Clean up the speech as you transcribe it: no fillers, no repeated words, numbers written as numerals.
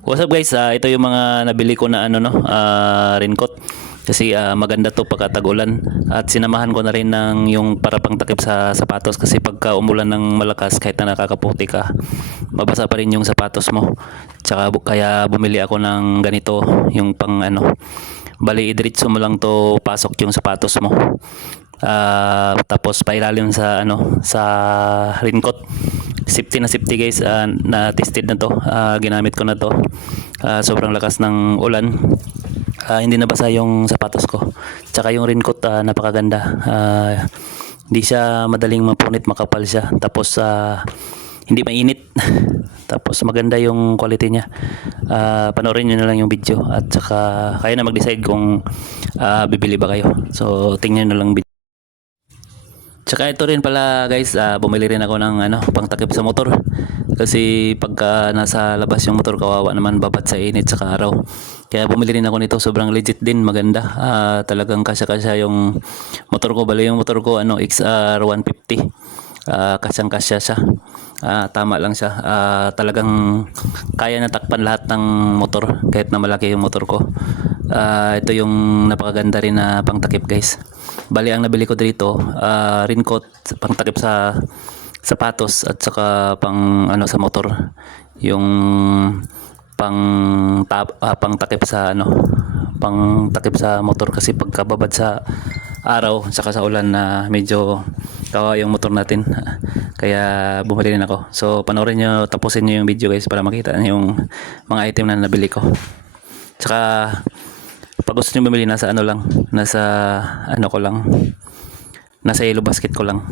What's up guys? Ito yung mga nabili ko na raincoat. Kasi maganda to pagkatag-ulan. At sinamahan ko na rin ng yung para pang takip sa sapatos kasi pagka umulan ng malakas kahit na nakakaputi ka, mabasa pa rin yung sapatos mo. Tsaka kaya bumili ako ng ganito, yung pang bali idiretso mo lang to pasok yung sapatos mo. Tapos pailalim sa sa raincoat. Safety na safety guys, na tested na to, ginamit ko na to. Sobrang lakas ng ulan, hindi nabasa yung sapatos ko. Tsaka yung raincoat, napakaganda. Hindi siya madaling mapunit, makapal siya. Tapos hindi mainit. Tapos maganda yung quality niya. Panoorin nyo na lang yung video at saka kayo na mag-decide kung bibili ba kayo. So tingnan nyo na lang video. Tsaka ito rin pala guys, bumili rin ako ng pangtakip sa motor. Kasi pagka nasa labas yung motor, kawawa naman babat sa init sa araw. Kaya bumili rin ako nito, sobrang legit din, maganda. Talagang kasya-kasya yung motor ko. Bali yung motor ko XR 150. Kasyang-kasya siya. Tama lang siya. Talagang kaya na takpan lahat ng motor kahit na malaki yung motor ko. Ito yung napakaganda rin na pangtakip guys. Bali ang nabili ko dito, raincoat, pangtakip sa sapatos at saka pang sa motor. Yung pangtakip sa pangtakip sa motor kasi pagkababad sa araw saka sa ulan na medyo kawawa yung motor natin. Kaya bumili rin ako. So panoorin nyo, tapusin nyo yung video guys para makita nyo yung mga item na nabili ko. Tsaka pag gusto nyo bumili, nasa nasa ko lang, nasa yellow basket ko lang.